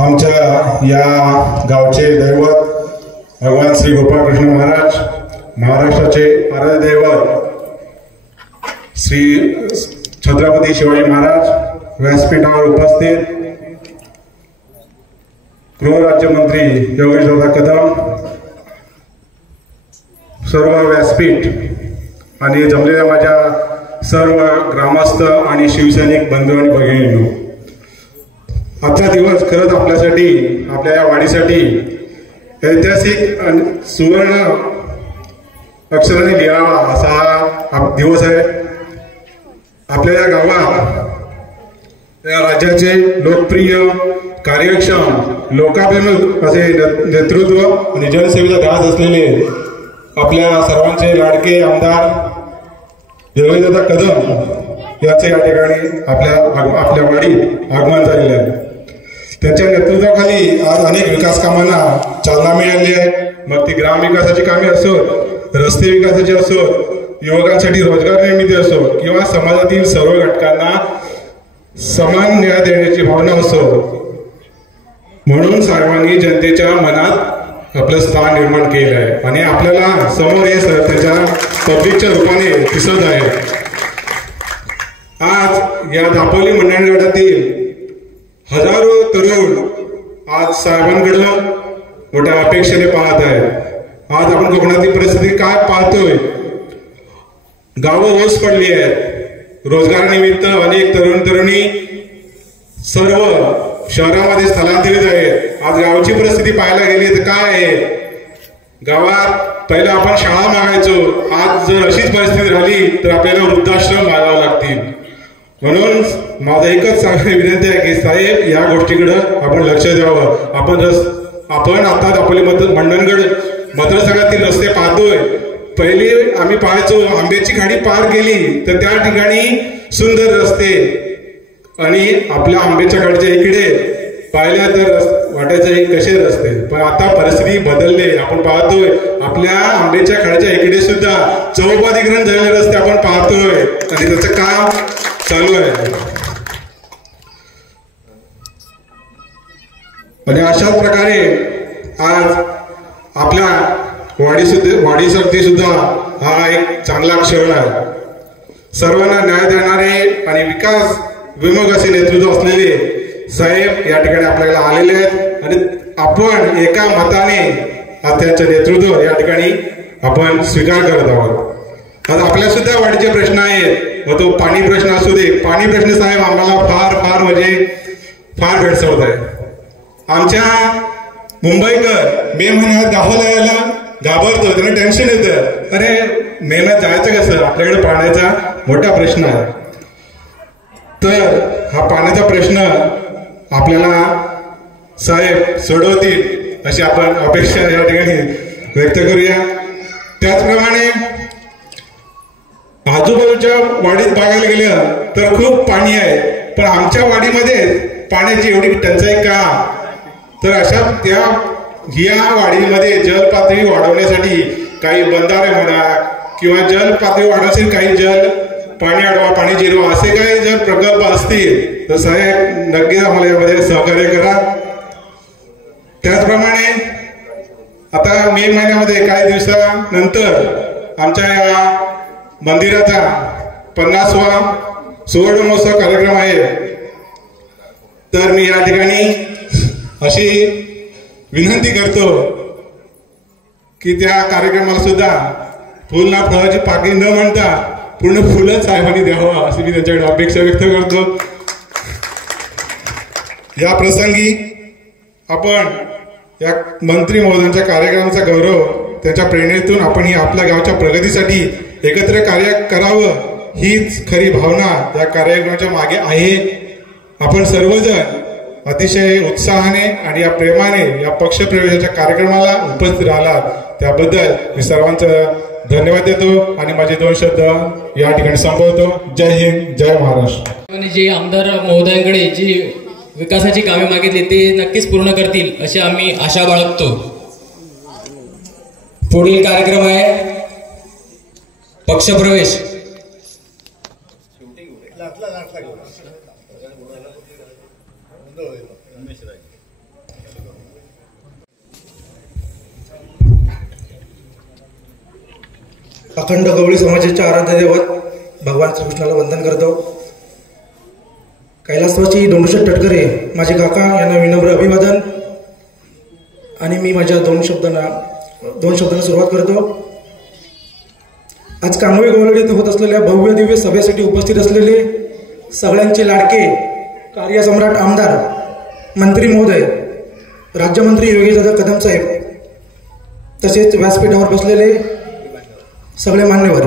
आमच्या या गावचे दैवत भगवान श्री गोपाळकृष्ण महाराज, महाराष्ट्राचे आराध्य दैवत श्री छत्रपती शिवाजी महाराज व्यासपीठावर उपस्थित गृहराज्यमंत्री योगेशदादा कदम, सर्व व्यासपीठ आणि जमलेल्या माझ्या सर्व ग्रामस्थ आणि शिवसैनिक बंधू आणि भगिनींनो, आजचा दिवस खरंच आपल्यासाठी, आपल्या या वाडीसाठी ऐतिहासिक सुवर्ण अक्षराने लिहावा असा हा दिवस आहे. आपल्या या गावात या राज्याचे लोकप्रिय, कार्यक्षम, लोकाभिमुख असे नेतृत्व आणि जनसेवेचा ध्यास असलेले आपल्या सर्वांचे लाडके आमदार योगेशदादा कदम याचे या ठिकाणी आपल्या वाडीत आगमन झालेले आहे. त्यांच्या नेतृत्वाखाली आज अनेक विकास कामांना चालना मिळाली आहे. मग ती ग्रामविकासाची कामे असो, रस्ते विकासाची असो, युवकांसाठी रोजगार निर्मिती असो किंवा समाजातील सर्व घटकांना समान न्याय देण्याची भावना असो, म्हणून साहेबांनी जनतेच्या मनात आपलं स्थान निर्माण केलं आहे आणि आपल्याला समोर हे त्याच्या पब्लिकच्या रूपाने दिसत आहे. आज या दापोली मंडळगडातील हजारो तरुण आज साहेबांकडे मोठ्या अपेक्षेने पाहत आहे. आज आपण कोकणातील परिस्थिती काय पाहतोय? गावं ओस पडली आहेत. रोजगारानिमित्त अनेक तरुण तरुणी सर्व शहरामध्ये स्थलांतरित आहेत. आज गावची परिस्थिती पाहायला गेली तर काय आहे? गावात पहिला आपण शाळा मागायचो, आज जर अशीच परिस्थिती राहिली तर आपल्याला वृद्धाश्रम मागावे लागतील. म्हणून माझं एकच विनंती आहे की साहेब, या गोष्टीकडे आपण लक्ष द्यावं. आपण आता दापोली मंडणगड मतदारसंघातील रस्ते पाहतोय. पहिली आम्ही पाहायचो आंब्याची खाडी पार केली तर त्या ठिकाणी सुंदर रस्ते आणि आपल्या आंब्याच्या खाडीच्या इकडे पाहिल्या तर वाटायचे कसे रस्ते, पण आता परिस्थिती बदलली. आपण पाहतोय आपल्या आंब्याच्या खाडीच्या इकडे सुद्धा चौपदीकरण झालेले रस्ते आपण पाहतोय आणि त्याचं काम चालू आहे. आणि अशाच प्रकारे आज आपल्या वाडीसाठी सुद्धा हा एक चांगला क्षण आहे. सर्वांना न्याय देणारे आणि विकास विमुख असे नेतृत्व असलेले साहेब या ठिकाणी आपल्याला आलेले आहेत आणि आपण एका मताने त्यांचे नेतृत्व या ठिकाणी आपण स्वीकार करत आहोत. आज आपल्या सुद्धा वाडीचे प्रश्न आहेत. मग तो पाणी प्रश्न असू दे, पाणी प्रश्न साहेब आम्हाला फार म्हणजे फार भेडसावत आहे. आमच्या मुंबईकर मे महिन्यात गावाला यायला घाबरतो, त्यांना टेन्शन येतं. अरे मेहनत जायचं कसं? आपल्याकडे पाण्याचा मोठा प्रश्न आहे. तर हा पाण्याचा प्रश्न आपल्याला साहेब सोडवतील अशी आपण अपेक्षा या ठिकाणी व्यक्त करूया. त्याचप्रमाणे आजूबाजूच्या वाडीत बघायला गेलं तर खूप पाणी आहे, पण आमच्या वाडीमध्ये पाण्याची एवढी टंचाई का? तर अशा या वाडीमध्ये जलपातळी वाढवण्यासाठी काही बंधारे म्हणा किंवा जलपातळी वाढवण्यासाठी काही पाणी अडवा, पाणी जिरवा असे काही जर प्रकल्प असतील तर साहेब नक्कीच आम्हाला यामध्ये सहकार्य करा. त्याचप्रमाणे आता मे महिन्यामध्ये काही दिवसानंतर आमच्या या मंदिराचा 50वा सुवर्ण महोत्सव कार्यक्रम आहे. तर मी या ठिकाणी अशी विनंती करतो की त्या कार्यक्रमाला सुद्धा फुल ना फळाची पाकळी न म्हणता पूर्ण फुलच साहेबांनी द्यावं अशी मी त्यांच्याकडे अपेक्षा व्यक्त करतो. या प्रसंगी आपण या मंत्री महोदयांच्या कार्यक्रमाचा गौरव, त्यांच्या प्रेरणेतून आपण ही आपल्या गावच्या प्रगतीसाठी एकत्र कार्य करावं हीच खरी भावना या कार्यक्रमाच्या मागे आहे. आपण सर्वजण अतिशय उत्साहाने आणि या प्रेमाने या पक्षप्रवेशाच्या कार्यक्रमाला उपस्थित राहिलात त्याबद्दल मी सर्वांचं धन्यवाद देतो आणि माझे 2 शब्द या ठिकाणी संपवतो. जय हिंद, जय महाराष्ट्र. जे आमदार महोदयांकडे जी विकासाची कामे मागितली ते नक्कीच पूर्ण करतील अशी आम्ही आशा बाळगतो. पुढील कार्यक्रम आहे पक्षप्रवेश. अखंड गवळी समाजाचे आराध्य दैवत भगवान श्रीकृष्णाला वंदन करतो. कैलासवासी दोंडशेठ तटकरे माझे काका यांना विनम्र अभिवादन. आणि मी माझ्या दोन शब्दांना सुरुवात करतो. आज कांगवे गोवलडी येथे होत असलेल्या भव्य दिव्य सभेसाठी उपस्थित असलेले सगळ्यांचे लाडके कार्यसम्राट आमदार मंत्री महोदय, राज्यमंत्री योगेशदादा कदम साहेब, तसेच व्यासपीठावर बसलेले सगळे मान्यवर.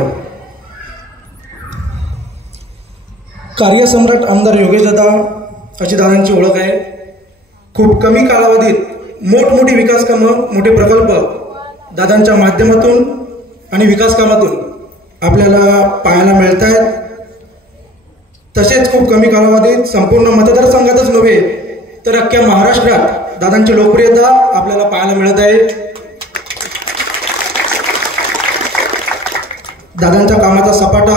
कार्यसम्राट आमदार योगेशदादा अशी दादांची ओळख आहे. खूप कमी कालावधीत मोठमोठी विकास कामं, मोठे प्रकल्प दादांच्या माध्यमातून आणि विकास कामातून आपल्याला पाहायला मिळत आहेत. तसेच खूप कमी कालावधीत संपूर्ण मतदारसंघातच नव्हे तर अख्ख्या महाराष्ट्रात दादांची लोकप्रियता आपल्याला पाहायला मिळत आहे. दादांच्या कामाचा सपाटा,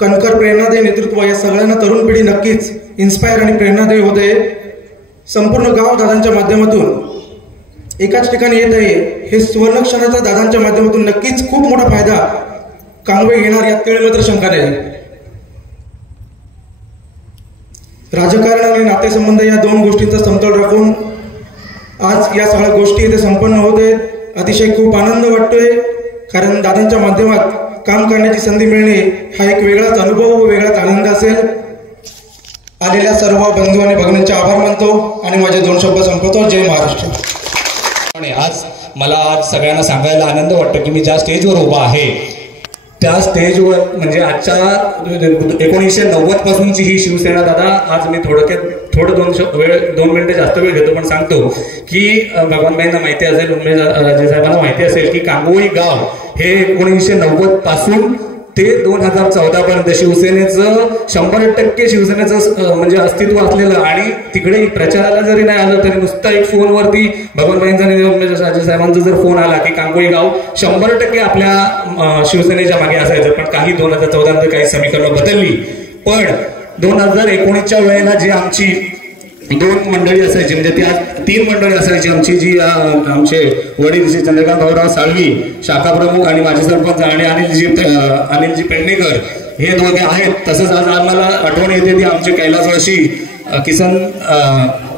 कणकर प्रेरणादायी नेतृत्व या सगळ्यांना तरुण पिढी नक्कीच इन्स्पायर आणि प्रेरणादायी होते. संपूर्ण गाव दादांच्या माध्यमातून एकाच ठिकाणी येत आहे. हे सुवर्ण क्षणाचा दादांच्या माध्यमातून नक्कीच खूप मोठा फायदा कांगवे घेणार यात तीळ मात्र शंका नाही. राजकारण आणि नातेसंबंध या दोन गोष्टींचा समतोल राखून आज या सगळ्या गोष्टी इथे संपन्न होत आहेत. अतिशय खूप आनंद वाटतोय, कारण दादांच्या माध्यमात काम करण्याची संधी मिळणे हा एक वेगळाच अनुभव व वेगळाच आनंद असेल. आलेल्या सर्व बंधू आणि भगिनींचे आभार मानतो आणि माझे दोन शब्द संपवतो. जय महाराष्ट्र. आज मला सगळ्यांना सांगायला आनंद वाटतो की मी ज्या स्टेजवर उभा आहे त्या स्टेजवर म्हणजे आजच्या 1990 पासूनची ही शिवसेना दादा. आज मी थोडं 2 मिनिटं जास्त वेळ घेतो, पण सांगतो की भगवानबाईंना माहिती असेल, उमेश राजे साहेबांना माहिती असेल की कांगोळी गाव हे 1990 पासून ते 2014 पर्यंत शिवसेनेचं 100% शिवसेनेचं म्हणजे अस्तित्व असलेलं. आणि तिकडे प्रचाराला जरी नाही आलं तरी नुसता एक फोनवरती भगवानबाईंचा आणि उमेश राजे साहेबांचा जर फोन आला की कांगोळी गाव 100% आपल्या शिवसेनेच्या मागे असायचं. पण काही 2014 नंतर काही समीकरणं बदलली. पण 2019च्या वेळेला जी आमची 2 मंडळी असायची, म्हणजे ती आज 3 मंडळी असायची आमची, जी आमचे वडील श्री चंद्रकांत भाऊराव साळवी शाखा प्रमुख आणि माजी सरपंच आणि अनिलजी पेडणेकर हे दोघे आहेत. तसंच आज आम्हाला आठवण येते ती आमचे कैलासवासी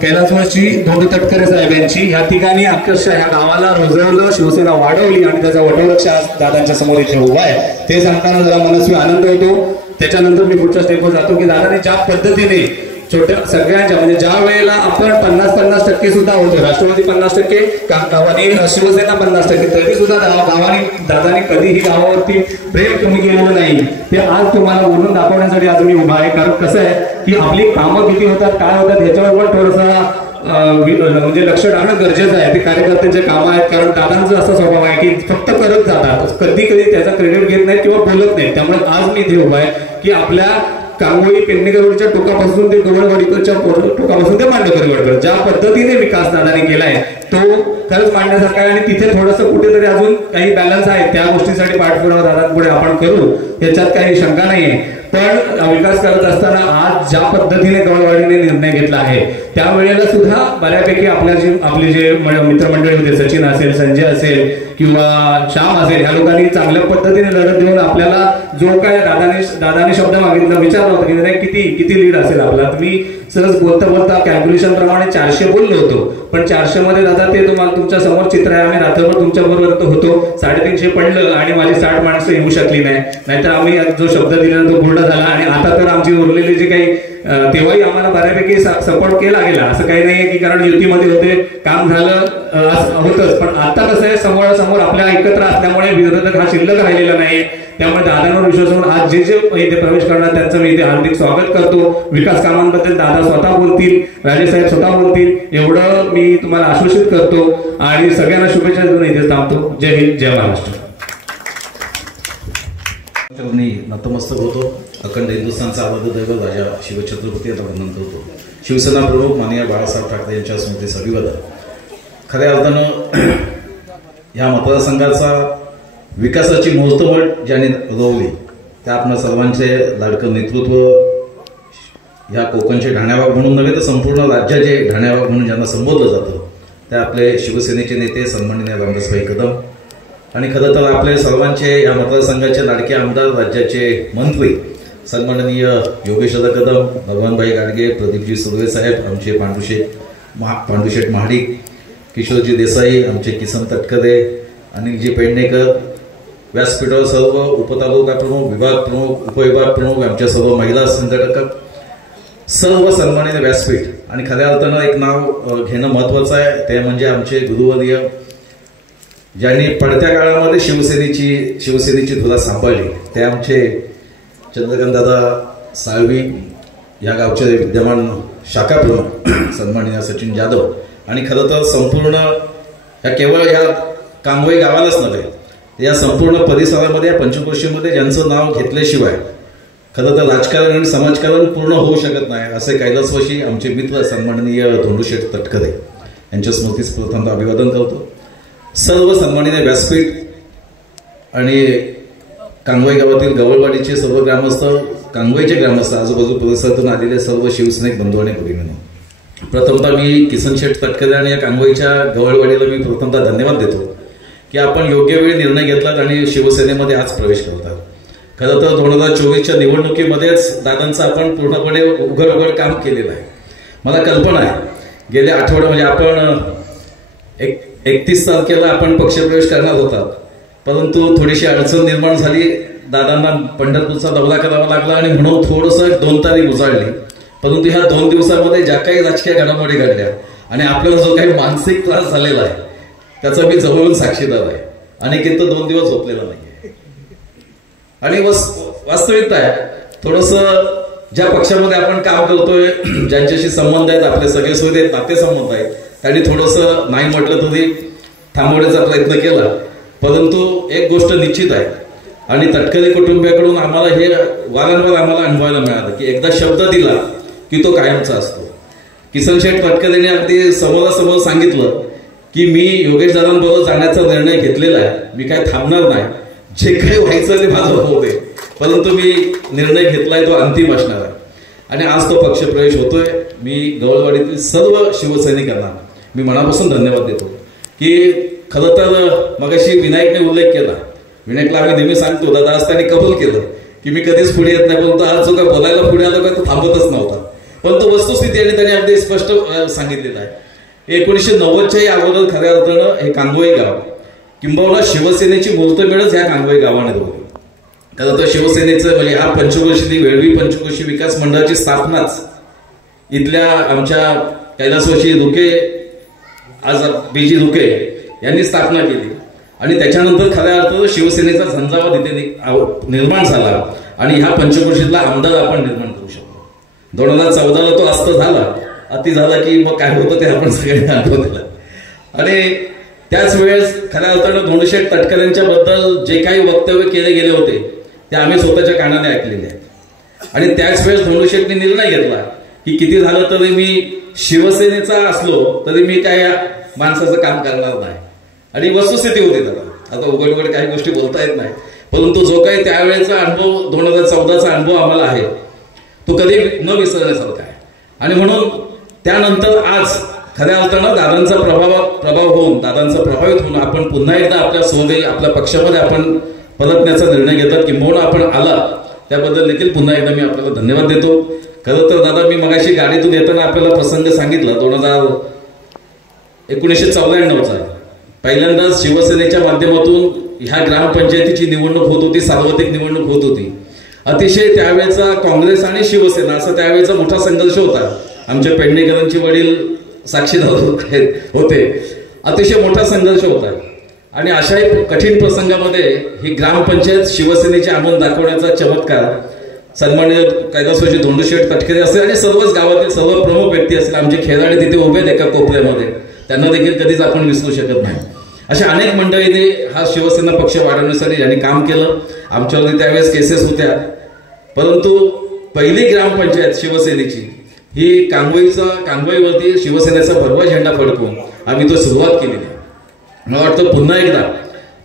कैलासवासी धोंड तटकरे साहेब यांची. ह्या ठिकाणी अक्षरशः ह्या गावाला रुजवलं, शिवसेना वाढवली आणि त्याचा वटवृक्ष आज दादांच्या समोर इथे उभा आहे. ते सांगताना जरा मनस्वी आनंद होतो. त्याच्यानंतर मी पुढच्या स्टेपवर जातो की दादाने ज्या पद्धतीने छोट्या सगळ्यांच्या म्हणजे ज्या वेळेला आपण 50% सुद्धा होतो, राष्ट्रवादी 50%, गावाने शिवसेना 50%, तरी सुद्धा दादाने कधीही गावावरती प्रेम कमी केलेलं नाही. ते आज तुम्हाला बोलून दाखवण्यासाठी आज मी उभा आहे. कारण कसं आहे की आपली कामं किती होतात, काय होतात ह्याच्यावर पण थोडंसं म्हणजे लक्ष टाकणं गरजेचं आहे. ते कार्यकर्त्यांचे कामं आहेत. कारण दादांचा असा स्वभाव आहे की फक्त करत जातात, कधी त्याचा क्रेडिट घेत नाहीत किंवा बोलत नाहीत. त्यामुळे आज मी इथे उभा आहे की आपल्या कांगोळी पेडणेकरच्या टोकापासून ते गवळवाडीकडच्या टोकापासून ते मांडकरवाडीकडे ज्या पद्धतीने विकास दादाने केलाय तो खरंच मांडण्यासारखा आहे. आणि तिथे थोडंसं कुठेतरी अजून काही बॅलन्स आहे, त्या गोष्टीसाठी पाठपुरावा दादांपुढे आपण करू, याच्यात काही शंका नाहीये. पण विकास करत असताना आज ज्या पद्धतीने गवळवाडीने निर्णय घेतला आहे त्यावेळेला सुद्धा बऱ्यापैकी आपले जे मित्रमंडळी होते, सचिन असेल, संजय असेल किंवा श्याम असेल, ह्या लोकांनी चांगल्या पद्धतीने लढत देऊन आपल्याला जो काय दादाने शब्द मागितला, विचारला होता की किती लीड असेल आपला. तुम्ही सहज बोलता कॅल्क्युलेशन प्रमाणे 400 बोललो होतो, पण 400 मध्ये दादा ते तुम्हाला तुमच्या समोर चित्र आहे. आम्ही रात्रभर तुमच्या बरोबर होतो, 350 पडलं आणि माझी 60 माणसं येऊ शकली नाही. नाहीतर आम्ही जो शब्द दिला तो पूर्ण झाला. आणि आता तर आमची उरलेली जे काही तेव्हाही आम्हाला बऱ्यापैकी सपोर्ट केला गेला, असं काही नाहीये की कारण युतीमध्ये होते काम झालं होतच. पण आता कसं आहे, समोरासमोर आपल्या एकत्र असल्यामुळे विरोधक हा शिल्लक राहिलेला नाही. त्यामुळे दादांवर विश्वास आज जे इथे प्रवेश करणार त्यांचं मी इथे हार्दिक स्वागत करतो. विकास कामांबद्दल दादा स्वतः बोलतील, राजेसाहेब स्वतः बोलतील, एवढं मी तुम्हाला आश्वासित करतो आणि सगळ्यांना शुभेच्छा देऊन इथे थांबतो. जय हिंद, जय महाराष्ट्र. नतमस्तक होतो. अखंड हिंदुस्थानचा आराध्य दैवत राजा शिवछत्रपती यांना वंदन करतो. शिवसेना प्रमुख माननीय बाळासाहेब ठाकरे यांच्या स्मृतीस अभिवादन. खऱ्या अर्थानं या मतदारसंघाचा विकासाची मुहूर्तमेढ ज्याने रोवली त्या आपल्या सर्वांचे लाडकं नेतृत्व, ह्या कोकणचे ढाण्याबाग म्हणून नव्हे तर संपूर्ण राज्याचे ढाण्याबाग म्हणून ज्यांना संबोधलं जातं, त्या आपले शिवसेनेचे नेते सन्माननीय रामदासभाई कदम, आणि खरं तर आपले सर्वांचे या मतदारसंघाचे लाडके आमदार, राज्याचे मंत्री सन्माननीय योगेशदादा कदम, भगवानभाई गाडगे, प्रदीपजी सुर्वे साहेब, आमचे पांडुशेठ महाडिक, किशोरजी देसाई, आमचे किसन तटकरे, अनिलजी पेडणेकर, व्यासपीठावर सर्व उपतालुका प्रमुख, विभाग प्रमुख, उपविभाग प्रमुख, आमच्या सर्व महिला संघटक, सर्व सन्माननीय व्यासपीठ. आणि खऱ्या अर्थानं एक नाव घेणं महत्वाचं आहे, ते म्हणजे आमचे गुरुवर्य ज्यांनी पडत्या काळामध्ये शिवसेनेची धुरा सांभाळली, ते आमचे चंद्रकांत दादा साळवी, या गावचे विद्यमान शाखा प्रमुख सन्माननीय सचिन जाधव. आणि खरं तर संपूर्ण केवळ या कांगोई गावालाच नव्हे, या संपूर्ण परिसरामध्ये, या पंचक्रोशीमध्ये ज्यांचं नाव घेतल्याशिवाय खरं तर राजकारण आणि समाजकारण पूर्ण होऊ शकत नाही, असे कैलासवासी आमचे मित्र सन्माननीय धोंडूशेठ तटकरे यांच्या स्मृतीस प्रथम अभिवादन करतो. सर्व सन्माननीय व्यासपीठ आणि कांगोई गावातील गवळवाडीचे सर्व ग्रामस्थ, कांगोईचे ग्रामस्थ, आजूबाजू परिसरातून आलेले सर्व शिवसैनिक बंधू आणि भगिनींनो, प्रथमतः मी किसन शेठ तटकरे आणि या कांगोईच्या गवळवाडीला मी प्रथमतः धन्यवाद देतो की आपण योग्य वेळी निर्णय घेतलात आणि शिवसेनेमध्ये आज प्रवेश करतात. खरं तर 2024च्या निवडणुकीमध्येच दादांचं आपण पूर्णपणे उघड काम केलेलं आहे. मला कल्पना आहे गेल्या आठवड्यात म्हणजे आपण 31 तारखेला आपण पक्षप्रवेश करणार होता, परंतु थोडीशी अडचण निर्माण झाली, दादांना पंढरपूरचा दौरा करावा लागला आणि म्हणून थोडंसं 2 तारीख उजाडली. परंतु ह्या 2 दिवसामध्ये ज्या काही राजकीय घडामोडी घडल्या आणि आपल्याला जो काही मानसिक त्रास झालेला आहे त्याचा मी जवळून साक्षीदार आहे. अनेक 2 दिवस झोपलेला नाही आणि वास्तविकता आहे, थोडंसं ज्या पक्षामध्ये आपण काम करतोय, ज्यांच्याशी संबंध आहेत, आपले सगळे सोयरे नातेसंबंध आहेत, त्यांनी थोडंसं नाही म्हटलं तरी थांबवण्याचा प्रयत्न केला. परंतु एक गोष्ट निश्चित आहे आणि तटकरे कुटुंबियाकडून आम्हाला हे वारंवार अनुभवायला मिळालं की एकदा शब्द दिला की तो कायमचा असतो. किसन शेठ तटकरेने अगदी समोरासमोर सांगितलं की मी योगेश दादांबरोबर जाण्याचा निर्णय घेतलेला आहे, मी काय थांबणार नाही, जे काही व्हायचं ते माझं होते, परंतु मी निर्णय घेतलाय तो अंतिम असणार आहे. आणि आज तो पक्षप्रवेश होतोय. मी गवळवाडीतील सर्व शिवसैनिकांना मी मनापासून धन्यवाद देतो की खरं तर मगाशी विनायकने उल्लेख केला, विनायकला आम्ही नेहमी सांगतो, दादा आज त्याने कबूल केलं की मी कधीच पुढे येत नाही, परंतु आज जो काय बोलायला पुढे आलो का तो थांबतच नव्हता. पण तो वस्तुस्थिती आणि त्याने अगदी स्पष्ट सांगितलेलं आहे. 1990च्या अगोदर खऱ्या अर्थानं हे कांगोई गाव किंबहुना शिवसेनेची मूर्तमेढच ह्या कांगोई गावाने होती. खरं तर शिवसेनेचं म्हणजे हा पंचक्रोशी वेळवी पंचक्रोशी विकास मंडळाची स्थापनाच इथल्या आमच्या कैलासवासी रुके, आज बीजी रुके यांनी स्थापना केली आणि त्याच्यानंतर खऱ्या अर्थानं शिवसेनेचा झंझावात इथे निर्माण झाला आणि ह्या पंचक्रोशीतला आमदार आपण निर्माण करू शकतो. 2014ला तो अस्त झाला, अति झाला की मग काय होतं ते आपण सगळ्यांनी आठवलं. आणि त्याच वेळेस खऱ्या अर्थानं धोंडूशेठ तटकरेंच्या बद्दल जे काही वक्तव्य केले गेले होते ते आम्ही स्वतःच्या कानाने ऐकलेले आहेत. आणि त्याच वेळेस धोंडूशेठने निर्णय घेतला की किती झालं तरी मी शिवसेनेचा असलो तरी मी काय या माणसाचं काम करणार नाही. आणि वस्तुस्थिती होती दादा, आता उघड काही गोष्टी बोलता येत नाही, परंतु जो काही त्यावेळेचा अनुभव 2014चा अनुभव आम्हाला आहे तो कधी न विसरण्यासारखा आहे. आणि म्हणून त्यानंतर आज खऱ्या अर्थानं दादांचा प्रभाव होऊन, दादांचा प्रभावित होऊन आपण पुन्हा एकदा आपल्या सोबत आपल्या पक्षामध्ये आपण परतण्याचा निर्णय घेतात, किंबहुना आपण आला त्याबद्दल देखील पुन्हा एकदा मी आपल्याला धन्यवाद देतो. खरं तर दादा मी मगाशी गाडीतून येताना आपल्याला प्रसंग सांगितला 1994चा पहिल्यांदाच शिवसेनेच्या माध्यमातून ह्या ग्रामपंचायतीची निवडणूक होत होती, सार्वत्रिक निवडणूक होत होती. अतिशय त्यावेळेचा काँग्रेस आणि शिवसेना असा त्यावेळेचा मोठा संघर्ष होता. आमच्या पेडणेकरांचे वडील साक्षीदार होते. अतिशय मोठा संघर्ष होता आणि अशाही कठीण प्रसंगामध्ये ही ग्रामपंचायत शिवसेनेची आणून दाखवण्याचा चमत्कार सन्माननीय कैलासवासी धोंडूशेठ तटकरे असेल आणि सर्वच गावातील सर्व प्रमुख व्यक्ती असतील, आमचे खेळाडू तिथे उभे आहेत एका कोपऱ्यामध्ये, त्यांना देखील कधीच आपण विसरू शकत नाही. अशा अनेक मंडळीने हा शिवसेना पक्ष वाढवण्यासाठी यांनी काम केलं. आमच्यावरती त्यावेळेस केसेस होत्या, परंतु पहिली ग्रामपंचायत शिवसेनेची ही कांगोईवरती शिवसेनेचा भगवा झेंडा फडकवून आम्ही तो सुरुवात केली. मला वाटतं पुन्हा एकदा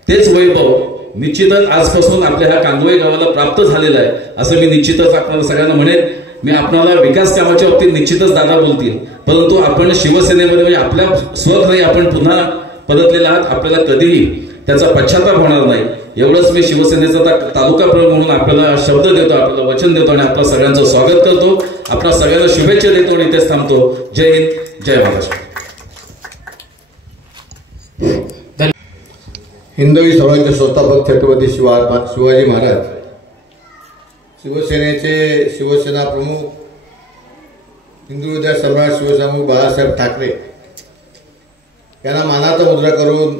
तेच वैभव निश्चितच आजपासून आपल्या ह्या कांगोई गावाला प्राप्त झालेलं आहे असं मी निश्चितच आपल्याला सगळ्यांना म्हणेन. मी आपल्याला विकास कामाच्या बाबतीत निश्चितच दादा बोलतील, परंतु आपण शिवसेनेमध्ये म्हणजे आपल्या स्वघरी आपण पुन्हा परतलेला आहात. आपल्याला कधीही त्याचा पश्चाताप होणार नाही, एवढंच मी शिवसेनेचा तालुका प्रमुख म्हणून आपल्याला शब्द देतो, आपल्याला वचन देतो आणि आपल्या सगळ्यांचं स्वागत करतो, आपल्या सगळ्यांना शुभेच्छा देतो आणि इथेच थांबतो. जय हिंद, जय महाराष्ट्र. हिंदवी स्वराज्य संस्थापक छत्रपती शिवाजी महाराज, शिवसेनेचे शिवसेना प्रमुख, हिंदू हृदय सम्राट शिवसेना बाळासाहेब ठाकरे यांना मानाचा मुद्रा करून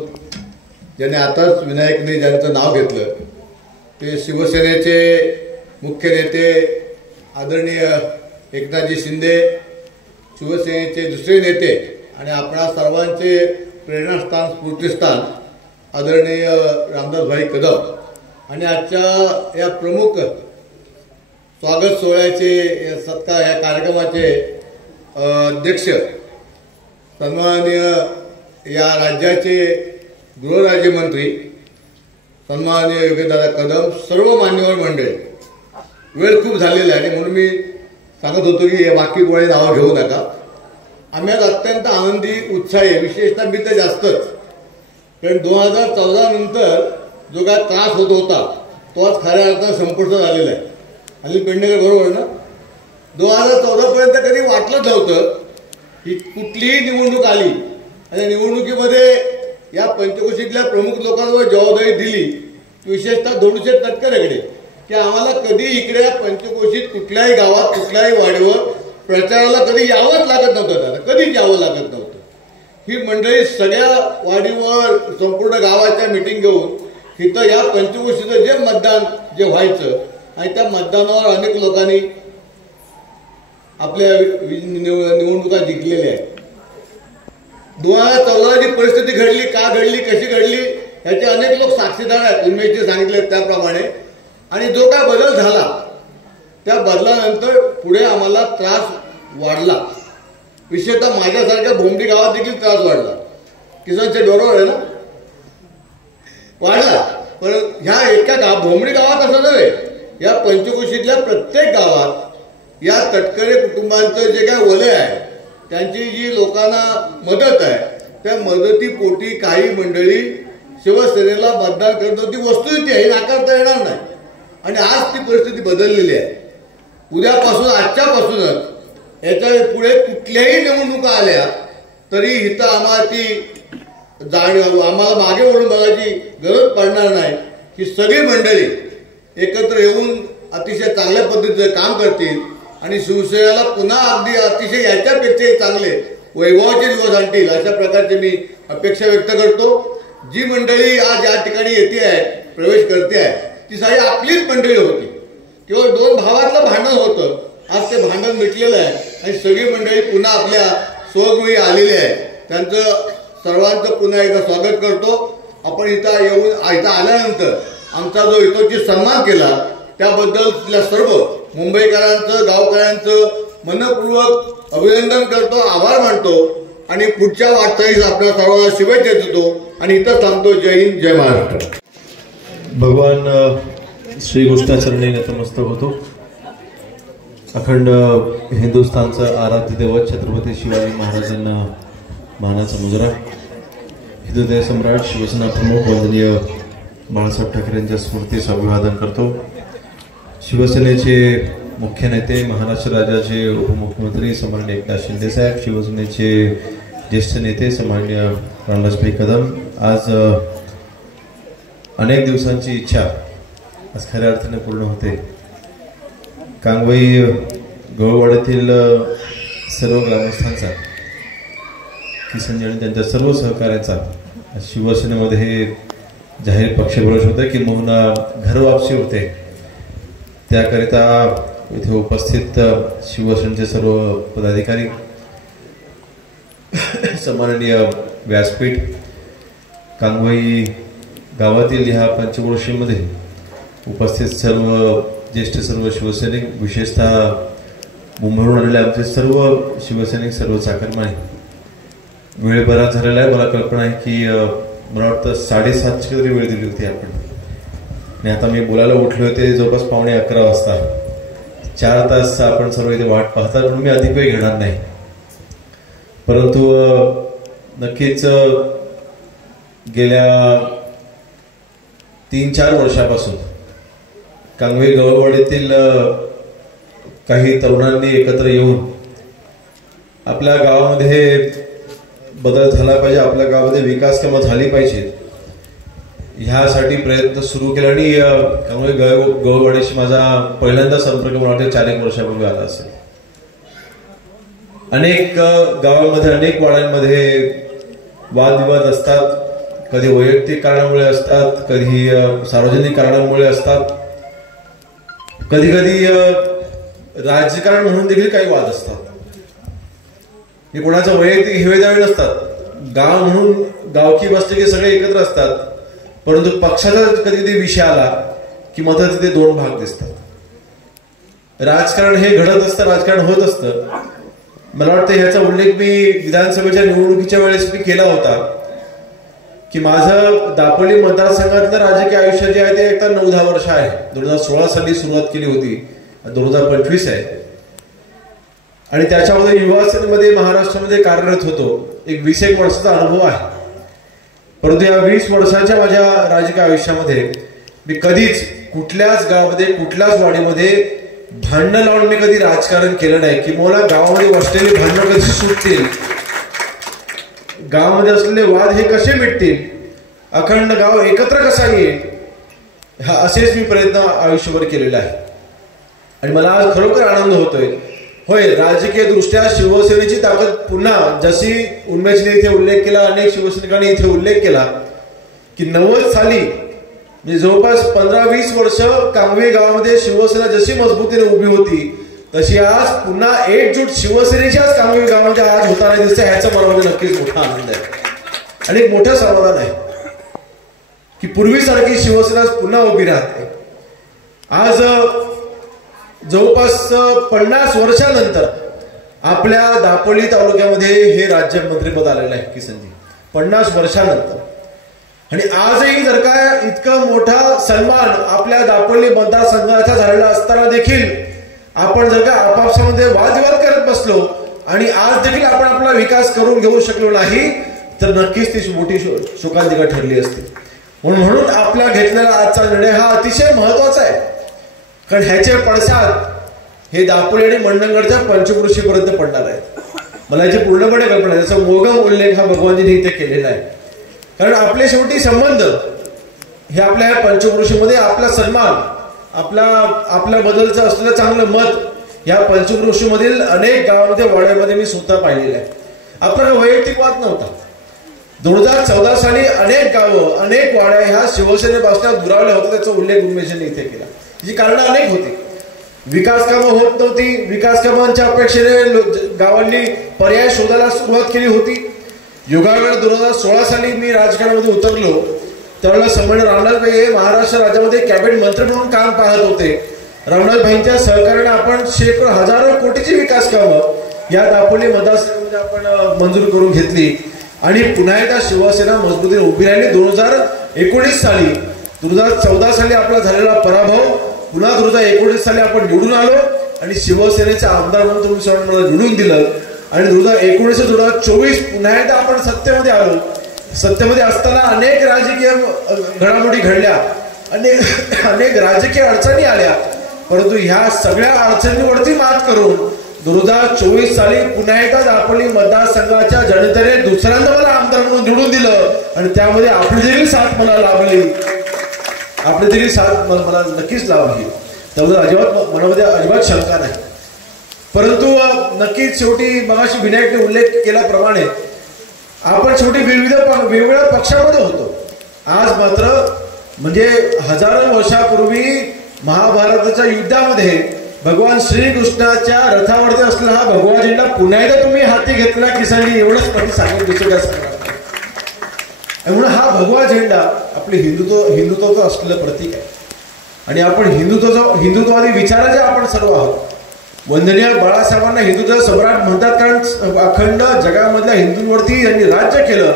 ज्याने आताच विनायकने ज्यांचं नाव घेतलं ते शिवसेनेचे मुख्य नेते आदरणीय एकनाथजी शिंदे, शिवसेनेचे दुसरे नेते आणि आपणा सर्वांचे प्रेरणास्थान, स्फूर्तिस्थान आदरणीय रामदासभाई कदम आणि आजच्या या प्रमुख स्वागत सोहळ्याचे सत्कार या कार्यक्रमाचे अध्यक्ष सन्माननीय या राज्याचे गृहराज्यमंत्री सन्माननीय योगेशदादा कदम, सर्व मान्यवर मंडळी. वेळ खूप झालेला आहे आणि म्हणून मी सांगत होतो की बाकी कोणी नावं घेऊ नका. आम्ही आज अत्यंत आनंदी, उत्साही, विशेषतः मी तर जास्तच, कारण 2014 नंतर जो काय त्रास होत होता तो आज खऱ्या अर्थानं संपुष्टात आलेला आहे. अनिल पेडणेकर बरोबर ना, 2014 पर्यंत कधी वाटलंच नव्हतं की कुठलीही निवडणूक आली आणि निवडणुकीमध्ये या पंचकोशीतल्या प्रमुख लोकांवर जबाबदारी दिली, विशेषतः धोंडूशेठ तटकरेकडे, की आम्हाला कधी इकडे या पंचकोशीत कुठल्याही गावात कुठल्याही वाडीवर प्रचाराला कधी यावंच लागत नव्हतं, कधीच यावं लागत नव्हतं. ही मंडळी सगळ्या वाडीवर संपूर्ण गावाच्या मिटिंग घेऊन इथं या पंचकोशीचं जे मतदान जे व्हायचं आणि त्या मतदानावर अनेक लोकांनी आपल्या निवडणुका जिंकलेल्या आहेत. 2014 जी परिस्थिती घडली, का घडली, कशी घडली याचे अनेक लोक साक्षीदार आहेत, उन्मेषजी सांगितले त्याप्रमाणे. आणि जो काय बदल झाला त्या बदलानंतर पुढे आम्हाला त्रास वाढला, विशेषतः माझ्यासारख्या भोमडी गावात देखील त्रास वाढला. किसनचे बरोबर आहे ना, वाढला. पण ह्या एका भोमडी गावात असं नव्हे, या पंचकोशीतल्या प्रत्येक गावात या तटकरे कुटुंबांचं जे काय वलय आहे, त्यांची जी लोकांना मदत आहे, त्या मदतीपोटी काही मंडळी शिवसेनेला मतदान करत होती. वस्तुस्थिती आहे, नाकारता येणार नाही. आणि आज ती परिस्थिती बदललेली आहे. उद्यापासून, आजच्यापासूनच याच्या पुढे कुठल्याही निवडणुका आल्या तरी इथं आम्हाला ती आम्हाला मागे वळून बघायची गरज पडणार नाही. की सगळी मंडळी एकत्र येऊन अतिशय चांगल्या पद्धतीचं काम करतील आणि शिवसेनेला पुन्हा अगदी अतिशय याच्यापेक्षाही चांगले वैभवाचे दिवस आणतील, अशा प्रकारची मी अपेक्षा व्यक्त करतो. जी मंडळी आज या ठिकाणी येते आहे, प्रवेश करते आहे, ती सारी आपलीच मंडळी होती. केवळ 2 भावातलं भांडण होतं, आज ते भांडण मिटलेलं आहे आणि सगळी मंडळी पुन्हा आपल्या स्वगृही आलेली आहे. त्यांचं सर्वांचं पुन्हा एकदा स्वागत करतो. आपण इथं येऊन इथं आल्यानंतर आमचा जो इथोची सन्मान केला त्याबद्दल तिथल्या सर्व मुंबईकरांचं, गावकऱ्यांचं मनपूर्वक अभिनंदन करतो, आभार मानतो आणि पुढच्या वाटचालीस आपल्या सर्वांना शुभेच्छा देतो आणि इथं थांबतो. जय हिंद, जय महाराष्ट्र. भगवान श्री कृष्णाचरणी नतमस्तक होतो. अखंड हिंदुस्थानचं आराध्य दैवत छत्रपती शिवाजी महाराजांना मानाचा मुजरा. हिंदू सम्राट शिवसेना प्रमुख वंदनीय बाळासाहेब ठाकरे यांच्या स्मृतीस अभिवादन करतो. शिवसेनेचे मुख्य नेते, महाराष्ट्र राज्याचे उपमुख्यमंत्री सन्माननीय एकनाथ शिंदे साहेब, शिवसेनेचे ज्येष्ठ नेते सन्माननीय रामदासभाई कदम, आज अनेक दिवसांची इच्छा आज खऱ्या अर्थाने पूर्ण होते. कांगवाई गवळवाड्यातील सर्व ग्रामस्थांचा, किसनजी आणि त्यांच्या सर्व सहकार्याचा शिवसेनेमध्ये हे जाहीर पक्षप्रवेश होते की मोहना घरवापसी होते. त्याकरिता इथे उपस्थित शिवसेनेचे सर्व पदाधिकारी, सन्माननीय व्यासपीठ, कांगवाई गावातील ह्या पंचक्रोशीमध्ये उपस्थित सर्व ज्येष्ठ सर्व शिवसैनिक, विशेषतः मुंबईहून आलेले आमचे सर्व शिवसैनिक, सर्व चाकरमानी. वेळ बराच झालेला आहे. मला कल्पना आहे की मला वाटतं 7:30ची तरी वेळ दिली होती आपण, आणि आता मी बोलायला उठले होते जवळपास 11:15 वाजता. 4 तास आपण सर्व इथे वाट पाहतात, म्हणून मी अधिक वेळ घेणार नाही. परंतु नक्कीच गेल्या 3-4 वर्षापासून कांगवे गवळवाडीतील काही तरुणांनी एकत्र येऊन आपल्या गावामध्ये बदल झाला पाहिजे, आपल्या गावामध्ये विकास कामं झाली पाहिजेत, ह्यासाठी प्रयत्न सुरू केला. आणि कांगवे गवळवाडीशी माझा पहिल्यांदा संपर्क मला वाटतं 4-1 वर्षापूर्वी आला असेल. अनेक गावांमध्ये अनेक वाड्यांमध्ये वादविवाद असतात, कधी वैयक्तिक कारणामुळे असतात, कधी सार्वजनिक कारणांमुळे असतात, कधी कधी राजकारण म्हणून देखील काही वाद असतात. हे कोणाचं वैयक्तिक हेवेदावे नसतात. गाव म्हणून गावकी बसले की सगळे एकत्र असतात, परंतु पक्षाचा कधी कधी विषय आला की मात्र तिथे 2 भाग दिसतात. राजकारण हे घडत असतं, राजकारण होत असतं. मला वाटतं ह्याचा उल्लेख मी विधानसभेच्या निवडणुकीच्या वेळेस मी केला होता की माझं दापोली मतदारसंघातलं राजकीय आयुष्य जे आहे ते एकतर 9-10 वर्ष आहे. 2016 साली सुरुवात केली होती, 2025 आहे. आणि त्याच्यामध्ये युवा सेनेमध्ये महाराष्ट्रामध्ये कार्यरत होतो. एक 20-1 वर्षाचा अनुभव आहे. परंतु या 20 वर्षाच्या माझ्या राजकीय आयुष्यामध्ये मी कधीच कुठल्याच गावामध्ये कुठल्याच वाडीमध्ये भांडणं लावून मी कधी राजकारण केलं नाही की मला गावामध्ये बसलेली भांडणं कशी सुटतील, गावामध्ये असलेले वाद हे कसे मिटतील, अखंड गाव एकत्र कसा येईल, हा असेच मी प्रयत्न आयुष्यभर केलेला आहे. आणि मला आज खरोखर आनंद होतोय. होय, राजकीय दृष्ट्या शिवसेनेची ताकद पुन्हा, जशी उन्मेषने इथे उल्लेख केला, अनेक शिवसैनिकांनी इथे उल्लेख केला की 90 साली म्हणजे जवळपास 15-20 वर्ष कांगवे गावामध्ये शिवसेना जशी मजबूतीने उभी होती तशी आज पुन्हा एकजूट शिवसेनेची आज कांगवे गावामध्ये आज होताना दिसते. ह्याचा मला नक्कीच मोठा आनंद आहे आणि एक मोठं समाधान आहे की पूर्वीसारखी शिवसेना पुन्हा उभी राहते. आज जवळपास 50 वर्षानंतर आपल्या दापोली तालुक्यामध्ये हे राज्य मंत्रिपद आलेलं आहे किसनजी, 50 वर्षानंतर. आणि आजही जर का इतका मोठा सन्मान आपल्या दापोली मतदारसंघाचा झालेला असताना देखील आपण जर का आपापसामध्ये वादविवाद करत बसलो आणि आज देखील आपण आपला विकास करून घेऊ शकलो नाही तर नक्कीच ती मोठी शोकांतिका ठरली असते. म्हणून आपला घेतलेला आजचा निर्णय हा अतिशय महत्वाचा आहे. कारण ह्याचे पडसाद हे दापोली आणि मंडणगडच्या पंचक्रोशीपर्यंत पडणार आहेत. मला याची पूर्णपणे कल्पना आहे. त्याचा मोगम उल्लेख हा भगवानजींनी इथे केलेला आहे. कारण आपले शेवटी संबंध हे आपल्या या पंचक्रोशीमध्ये आपला सन्मान, आपल्या बद्दलचं असलेलं चांगलं मत या पंचक्रोशीमधील अनेक गावामध्ये वाड्यामध्ये मी स्वतः पाहिलेलं आहे. आपला वैयक्तिक वाद नव्हता. 2014 साली अनेक गावं अनेक वाड्या ह्या शिवसेनेपासून दुरावल्या होत्या. त्याचा उल्लेख उन्मेषांनी इथे केला. जी कारणं अनेक होती. विकास कामं होत नव्हती. विकास कामांच्या अपेक्षेने गावांनी पर्याय शोधायला सुरुवात केली होती. योगावेळ 2016 साली मी राजकारणामध्ये उतरलो त्यावेळेला सन्माननीय रामनाथभाई हे महाराष्ट्र राज्यामध्ये कॅबिनेट मंत्री म्हणून काम पाहत होते. रामनाथभाईंच्या सहकार्याने आपण हजारो कोटीची विकास कामं या दापोली मतदारसंघामध्ये आपण मंजूर करून घेतली आणि पुन्हा एकदा शिवसेना मजबूतीने उभी राहिली. 2019 साली 2014 साली आपला झालेला पराभव पुन्हा 2019 साली आपण निवडून आलो आणि शिवसेनेचे आमदार म्हणून तुम्ही सर्वांना मला निवडून दिलं आणि 2019 ते 2024 पुन्हा एकदा आपण सत्तेमध्ये आलो. सत्तेमध्ये असताना अनेक राजकीय घडामोडी घडल्या, अनेक राजकीय अडचणी आल्या, परंतु ह्या सगळ्या अडचणीवरती मात करून 2024 साली पुन्हा एकदा दापोली मतदारसंघाच्या जनतेने दुसऱ्यांदा मला आमदार म्हणून निवडून दिलं आणि त्यामध्ये आपली देखील साथ मला लाभली. आपली देखील साथ मला नक्कीच लाभली. त्याबद्दल मनामध्ये अजिबात शंका नाही. परंतु नक्कीच शेवटी मगाशी विनायकने उल्लेख केल्याप्रमाणे आपण शेवटी वेगवेगळ्या पक्षामध्ये होतो. आज मात्र म्हणजे हजारो वर्षापूर्वी महाभारताच्या युद्धामध्ये भगवान श्रीकृष्णाच्या रथावरती असलेला हा भगवा झेंडा पुन्हा एकदा तुम्ही हाती घेतला किसनजी, एवढंच पण सांगून दुसरं सांगणार. म्हणून हा भगवा झेंडा आपले हिंदुत्वाचं असलेलं प्रतीक आहे आणि आपण हिंदुत्ववादी विचाराचे आपण सर्व आहोत. वंदनीय बाळासाहेबांना हिंदुत्व सम्राट म्हणतात कारण अखंड जगामधल्या हिंदूंवरती यांनी राज्य केलं.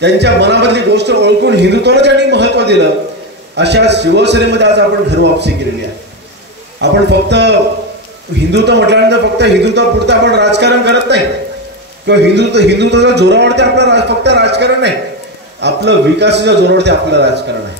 त्यांच्या मनामधली गोष्ट ओळखून हिंदुत्वाला त्यांनी महत्व दिलं. अशा शिवसेनेमध्ये आज आपण घरवापसी केलेली आहे. आपण फक्त हिंदुत्व म्हटल्यानंतर फक्त हिंदुत्वापुरतं आपण राजकारण करत नाही किंवा हिंदुत्वाच्या जोरावरती आपलं फक्त राजकारण नाही, आपलं विकासाच्या जोरावरती आपलं राजकारण आहे.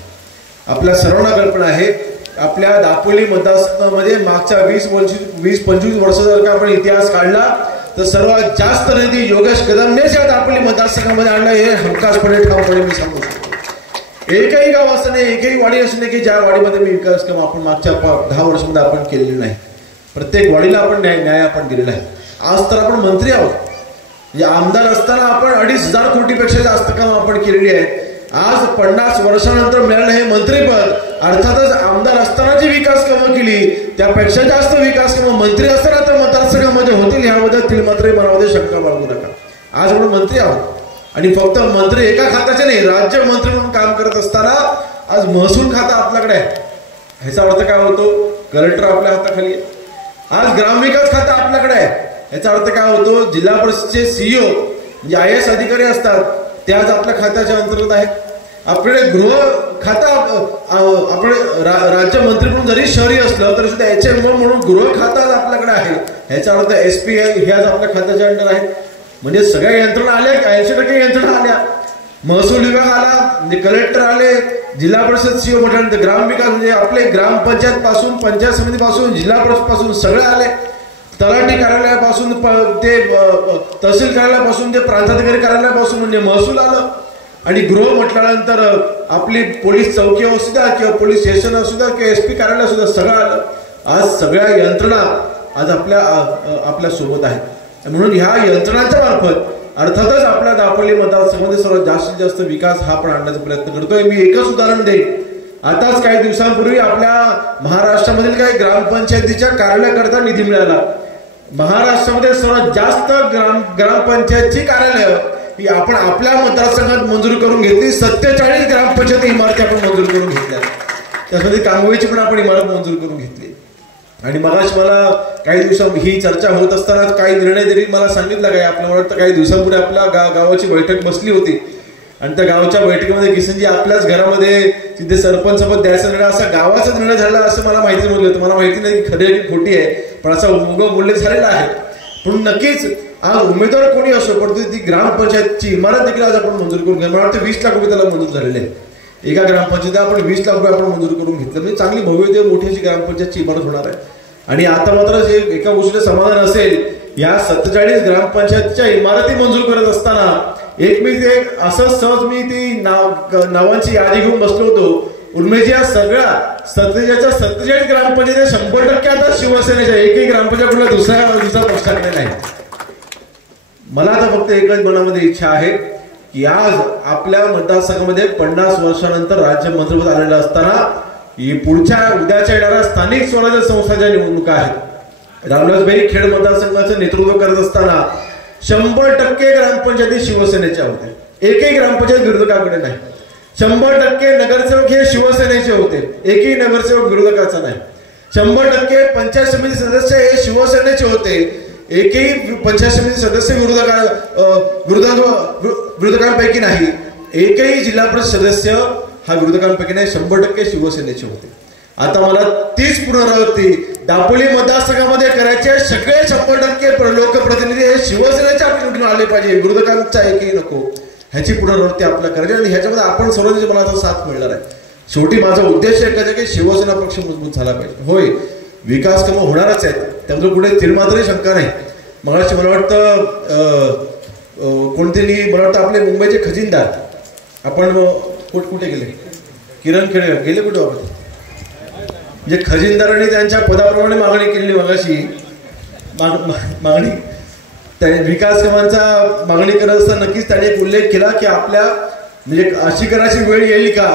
आपल्या सर्वांना कल्पना आहे, आपल्या दापोली मतदारसंघामध्ये मागच्या 20-25 वर्ष जर का आपण इतिहास काढला तर सर्वात जास्त निधी योगेश कदमनेच या दापोली मतदारसंघामध्ये आणला, हे हमखासपणे ठामपणे मी सांगू शकतो. एकही गाव असं नाही, एकही वाडी असं नाही की ज्या वाडीमध्ये मी विकास काम आपण मागच्या 10 वर्षामध्ये आपण केलेली नाही. प्रत्येक वाडीला आपण न्याय आपण दिलेला आहे. आज तर आपण मंत्री आहोत, म्हणजे आमदार असताना आपण 2,500 कोटीपेक्षा जास्त काम आपण केलेली आहेत. आज 50 वर्षानंतर मिळालं हे मंत्रीपद, अर्थातच आमदार असताना जी विकास कामं केली त्यापेक्षा जास्त विकास कामं मंत्री असताना तर मतदारसंघामध्ये होतील याबद्दल मात्र मनामध्ये शंका बाळगू नका. आज आपण मंत्री आहोत आणि फक्त मंत्री एका खात्याचे नाही, राज्यमंत्री म्हणून काम करत असताना आज महसूल खातं आपल्याकडे आहे. ह्याचा अर्थ काय होतो? कलेक्टर आपल्या हाताखाली आहे. आज ग्रामविकास खातं आपल्याकडे आहे. याचा अर्थ काय होतो? जिल्हा परिषदेचे CEO जे IAS अधिकारी असतात ते आज आपल्या खात्याच्या अंतर्गत आहेत. आपले गृह खाता आपण राज्यमंत्री म्हणून जरी शहरी असलं तरी सुद्धा HMO म्हणून गृह खाता आपल्याकडे आहे. ह्याचा अर्थ SP हे आज आपल्या खात्याच्या अंडर आहे. म्हणजे सगळ्या यंत्रणा आल्या, 80% यंत्रणा आल्या. महसूल विभाग आला, म्हणजे कलेक्टर आले, जिल्हा परिषद CEO म्हटल्यानंतर ग्रामविकास म्हणजे आपले ग्रामपंचायत पासून, पंचायत समिती पासून, जिल्हा परिषद पासून सगळे आले. तलाठी कार्यालयापासून ते तहसील कार्यालयापासून ते प्रांताधिकारी कार्यालयापासून म्हणजे महसूल आलं. आणि गृह म्हटल्यानंतर आपली पोलीस चौकी असू द्या किंवा पोलीस स्टेशन असू द्या किंवा SP कार्यालय सुद्धा सगळं आलं. आज सगळ्या यंत्रणा आज आपल्या सोबत आहेत. म्हणून ह्या यंत्रणांच्या मार्फत अर्थातच आपल्या दापोली मतदारसंघामध्ये सर्वात जास्तीत जास्त विकास हा पण आणण्याचा प्रयत्न करतोय. मी एकच उदाहरण देईन. आताच काही दिवसांपूर्वी आपल्या महाराष्ट्रामधील काही ग्रामपंचायतीच्या कार्यालयाकरता निधी मिळाला. महाराष्ट्रामध्ये सर्वात जास्त ग्रामपंचायतची कार्यालय ही आपण आपल्या मतदारसंघात मंजूर करून घेतली. 47 ग्रामपंचायत इमारती आपण मंजूर करून घेतल्या. त्यामध्ये कांगवेची पण आपण इमारत मंजूर करून घेतली. आणि मगाशी मला काही दिवसां ही चर्चा होत असताना काही निर्णय देखील मला सांगितला काय आपल्याला वाटतं काही दिवसांपूर्वी आपल्या गावाची बैठक बसली होती आणि त्या गावाच्या बैठकीमध्ये किसनजी आपल्याच घरामध्ये तिथे सरपंच पद द्यायचा निर्णय असा गावाचा निर्णय झाला असं मला माहिती बोललं होतं. मला माहिती नाही की खरी की खोटी आहे, पण असा उल्लेख झालेला आहे. पण नक्कीच आज उमेदवार कोणी असो पण ती ग्रामपंचायतची इमारत देखील आज आपण मंजूर करून घ्या. मला वाटतं 20 लाख रुपये त्याला मंजूर झालेले आहेत. एका ग्रामपंचायतीला आपण 20 लाख रुपये आपण मंजूर करून घेतलं. म्हणजे चांगली भव्य मोठी अशी ग्रामपंचायतची इमारत होणार आहे. आणि आता मात्र जे एका गोष्टीला समाधान असेल, या 47 ग्रामपंचायतच्या इमारती मंजूर करत असताना मी ते असं सहज मी ती नावांची यादी घेऊन बसलो होतो. उर्मेजी या सगळ्या 47 ग्रामपंचायत 100% आता शिवसेनेच्या, एकही ग्रामपंचायत कुठला दुसरा पक्षाकडे नाही. मला आता फक्त एकच मनामध्ये इच्छा आहे की आज आपल्या मतदारसंघामध्ये 50 वर्षानंतर राज्य मंत्रिपद आलेलं असताना पुढच्या उद्याच्या येणाऱ्या स्थानिक स्वराज्य संस्थांच्या निवडणुका आहेत. रामदासबाई खेड मतदारसंघाचं नेतृत्व करत असताना 100% ग्रामपंचायती शिवसेनेच्या होते. एकही ग्रामपंचायत विरोधकाकडे नाही. 100% नगरसेवक हे शिवसेनेचे होते, एकही नगरसेवक विरोधकाचा नाही. 100% पंचायत समिती सदस्य हे शिवसेनेचे होते, एकही पंचायत समिती सदस्य विरोधकांपैकी नाही. एकही जिल्हा परिषद सदस्य हा विरोधकांपैकी नाही, 100% शिवसेनेचे होते. आता मला तीच पुनरावृत्ती दापोली मतदारसंघामध्ये करायचे. सगळे 100% लोकप्रतिनिधी हे शिवसेनेच्या निवडून आले पाहिजे, विरोधकांचा एकही नको. ह्याची पुनरावृत्ती आपल्याला करायची आणि ह्याच्यामध्ये आपण सर्वांची मला साथ मिळणार आहे. शेवटी माझा उद्देश एकच आहे की शिवसेना पक्ष मजबूत झाला पाहिजे. होय, विकास कामं होणारच आहेत, त्यामुळे कुठे तिरमात्रही शंका नाही. मगाशी मला वाटतं कोणतेही मला वाटतं आपले मुंबईचे खजिनदार आपण कुठे गेले, किरण खेडे गेले कुठे बाबा, म्हणजे खजिनदारांनी त्यांच्या पदाप्रमाणे मागणी केलेली मगाशी मागणी विकास कामांचा मागणी करत असताना नक्कीच त्याने एक उल्लेख केला की आपल्या म्हणजे अशी करायची वेळ येईल का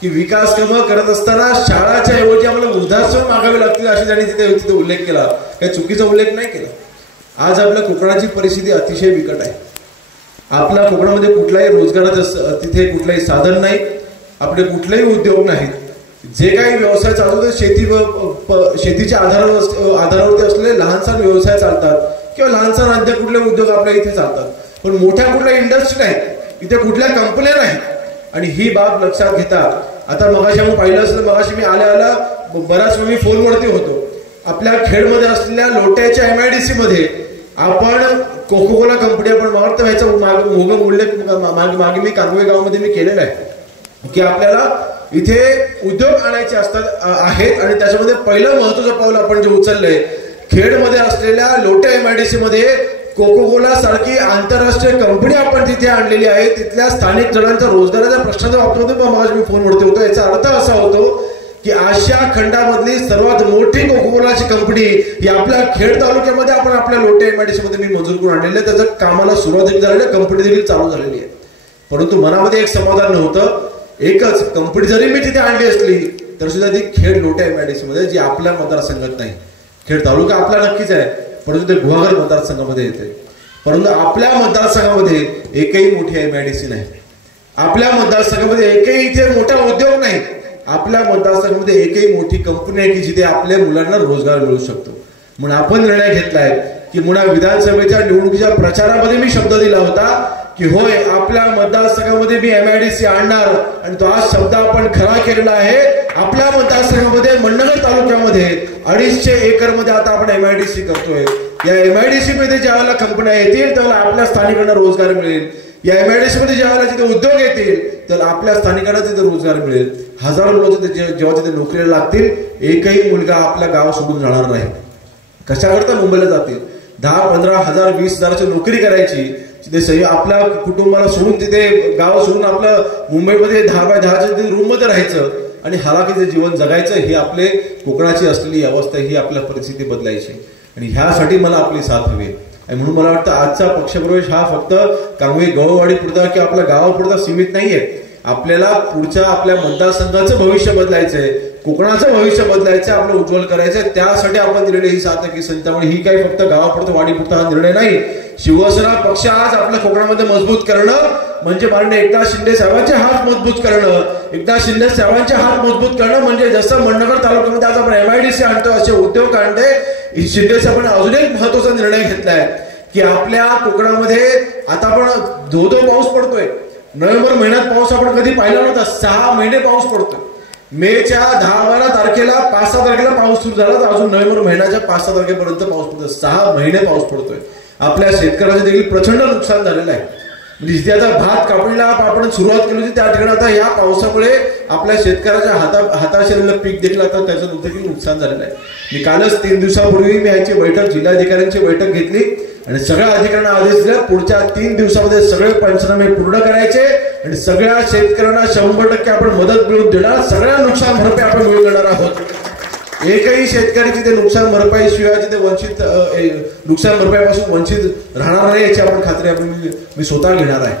की विकास कामं करत असताना शाळाच्या ऐवजी आम्हाला वृद्धाश्रम मागावे लागतील, अशी त्यांनी तिथे उल्लेख केला. काही चुकीचा उल्लेख नाही केला. आज आपल्या कोकणाची परिस्थिती अतिशय बिकट आहे. आपल्या कोकणामध्ये कुठलाही रोजगाराचं तिथे कुठलाही साधन नाही, आपले कुठलेही उद्योग नाहीत. जे काही व्यवसाय चालतो ते शेतीच्या आधारावरती असलेले लहानसहान व्यवसाय चालतात किंवा लहानसहान अन्य कुठले उद्योग आपल्या इथे चालतात. पण मोठ्या कुठल्या इंडस्ट्री नाहीत, इथे कुठल्या कंपन्या नाहीत. आणि ही बाब लक्षात घेता आता मगाशी आपण पाहिलं असलं, मगाशी मी आल्या बराच वेळ मी फोनवरती होतो. आपल्या खेडमध्ये असलेल्या लोट्याच्या MIDC मध्ये आपण कोकोकोला कंपनी आपण वाटतं ह्याचा उल्लेख मागे मी कांगवे गावामध्ये मी केलेला आहे की आपल्याला इथे उद्योग आणायचे असतात आहेत आणि त्याच्यामध्ये पहिलं महत्वाचं पाऊल आपण जे उचललंय, खेडमध्ये असलेल्या लोटे MIDC मध्ये कोकोकोला सारखी आंतरराष्ट्रीय कंपनी आपण तिथे आणलेली आहे. तिथल्या स्थानिक जणांच्या रोजगाराच्या प्रश्नाच्या बाबतीमध्ये मग मी फोनवरती होतो. याचा अर्थ असा होतो की आशिया खंडामधली सर्वात मोठी कोकोकोलाची कंपनी ही आपल्या खेड तालुक्यामध्ये आपण आपल्या लोटे MIDC मध्ये मी मंजूर करून आणलेली आहे. त्याचं कामाला सुरुवात देखील झालेली आहे, कंपनी देखील चालू झालेली आहे. परंतु मनामध्ये एक समाधान नव्हतं. एकच कंपनी जरी मी तिथे आणली असली तर सुद्धा ती खेड लोटे MIDC मध्ये, जी आपल्या मतदारसंघात नाही. खेड तालुका आपला नक्कीच आहे, परंतु ते गुहागर मतदारसंघामध्ये येते. परंतु आपल्या मतदारसंघामध्ये एकही मोठी MIDC नाही. आपल्या मतदारसंघामध्ये एकही इथे मोठा उद्योग नाही. आपल्या मतदारसंघामध्ये एकही मोठी कंपनी आहे की जिथे आपल्या मुलांना रोजगार मिळू शकतो. म्हणून आपण निर्णय घेतलाय की मुळा विधानसभेच्या निवडणुकीच्या प्रचारामध्ये मी शब्द दिला होता की होय, आपल्या मतदारसंघामध्ये मी MIDC आणणार आणि तो आज शब्द आपण खरा केलेला आहे. आपल्या मतदारसंघामध्ये मंडणगड तालुक्यामध्ये 250 एकर मध्ये आता आपण MIDC करतोय. या MIDC मध्ये ज्या वेळेला कंपन्या येतील त्यावेळेला आपल्या स्थानिकांना रोजगार मिळेल. या MIDC मध्ये ज्या वेळेला तिथे उद्योग येतील तर आपल्या स्थानिकांना तिथे रोजगार मिळेल. हजारो मुलं जेव्हा तिथे नोकरीला लागतील, एकही मुलगा आपल्या गाव सोडून जाणार नाही. कशाकरता मुंबईला जातील? 10-15 हजार 20,000ची नोकरी करायची, तिथे आपल्या कुटुंबाला सोडून तिथे गाव सोडून आपलं मुंबईमध्ये 10x10च्या रूम मध्ये राहायचं आणि हालाकीचं जीवन जगायचं. ही आपले कोकणाची असलेली अवस्था, ही आपल्या परिस्थिती बदलायची आणि ह्यासाठी मला आपली साथ हवी. आणि म्हणून मला वाटतं आजचा पक्षप्रवेश हा फक्त कांगवे गवळवाडी पुरता किंवा आपल्या गावापुरता सीमित नाहीये. आपल्याला पुढच्या आपल्या मतदारसंघाचं भविष्य बदलायचंय, कोकणाचं भविष्य बदलायचं, आपलं उज्ज्वल करायचंय. त्यासाठी आपण दिलेली ही 7 अंकी संख्या. त्यामुळे ही काही फक्त गावापुरतं वाडीपुरता हा निर्णय नाही. शिवसेना पक्ष आज आपल्या कोकणामध्ये मजबूत करणं म्हणजे माननीय एकनाथ शिंदे साहेबांचे हात मजबूत करणं. एकनाथ शिंदे साहेबांचे हात मजबूत करणं म्हणजे जसं मंडणगड तालुक्यामध्ये आज आपण MIDC आणतो, असे उद्योग आणते. शिंदे साहेबांनी अजून एक महत्वाचा निर्णय घेतलाय की आपल्या कोकणामध्ये आता आपण धो पाऊस पडतोय. नोव्हेंबर महिन्यात पाऊस आपण कधी पाहिला नव्हता. 6 महिने पाऊस पडतोय. मेच्या 10-12 तारखेला 5-6 तारखेला पाऊस सुरू झाला, तर अजून नोव्हेंबर महिन्याच्या 5-6 तारखेपर्यंत पाऊस पडतोय. 6 महिने पाऊस पडतोय. आपल्या शेतकऱ्याचे देखील प्रचंड नुकसान झालेलं आहे. म्हणजे जिथे आता भात कापणीला आपण सुरुवात केली होती त्या ठिकाणी आता या पावसामुळे आपल्या शेतकऱ्याच्या हाताशी पीक देखील आता त्याचं देखील नुकसान झालेलं आहे. मी कालच 3 दिवसापूर्वी मी याची बैठक, जिल्हाधिकाऱ्यांची बैठक घेतली आणि सगळ्या अधिकाऱ्यांना आदेश दिला पुढच्या 3 दिवसामध्ये सगळे पंचनामे पूर्ण करायचे आणि सगळ्या शेतकऱ्यांना 100% आपण मदत मिळवून देणार. सगळ्या नुकसान भरपाई आपण मिळवून देणार आहोत. एकही शेतकरी तिथे नुकसान भरपाई शिवाय तिथे वंचित, नुकसान भरपाईपासून वंचित राहणार नाही याची आपण खात्री मी स्वतः घेणार आहे.